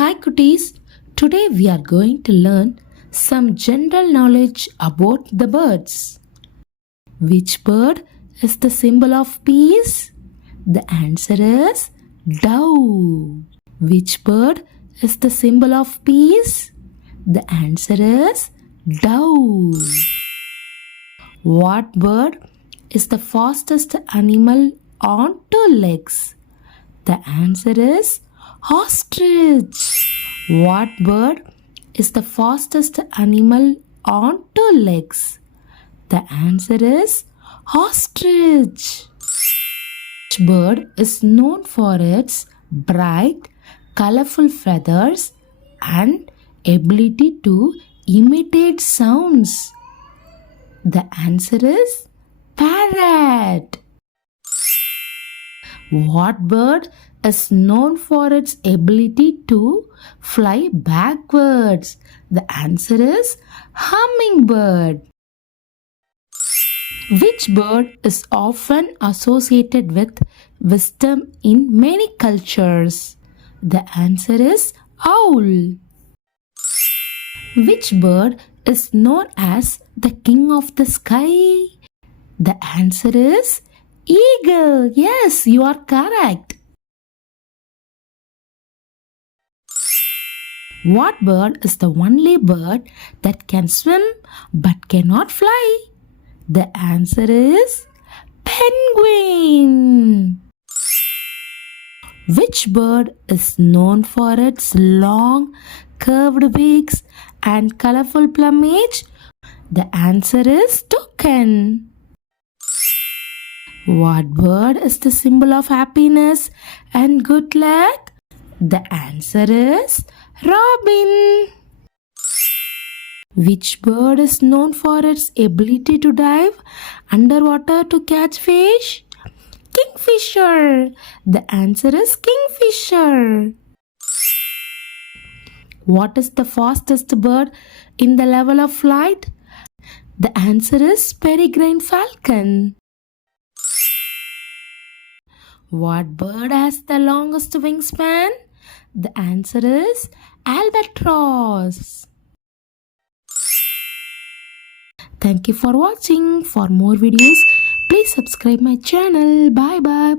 Hi cuties, today we are going to learn some general knowledge about the birds. Which bird is the symbol of peace? The answer is dove. Which bird is the symbol of peace? The answer is dove. What bird is the fastest animal on two legs? The answer is ostrich. What bird is the fastest animal on two legs? The answer is ostrich. Which bird is known for its bright, colorful feathers and ability to imitate sounds? The answer is parrot. What bird is known for its ability to fly backwards? The answer is hummingbird. Which bird is often associated with wisdom in many cultures? The answer is owl. Which bird is known as the king of the sky? The answer is eagle. Yes, you are correct. What bird is the only bird that can swim but cannot fly? The answer is penguin. Which bird is known for its long, curved beaks and colorful plumage? The answer is toucan. What bird is the symbol of happiness and good luck? The answer is robin. Which bird is known for its ability to dive underwater to catch fish? Kingfisher. The answer is kingfisher. What is the fastest bird in the level of flight? The answer is peregrine falcon. What bird has the longest wingspan? The answer is albatross. Thank you for watching. For more videos, please subscribe my channel. Bye bye.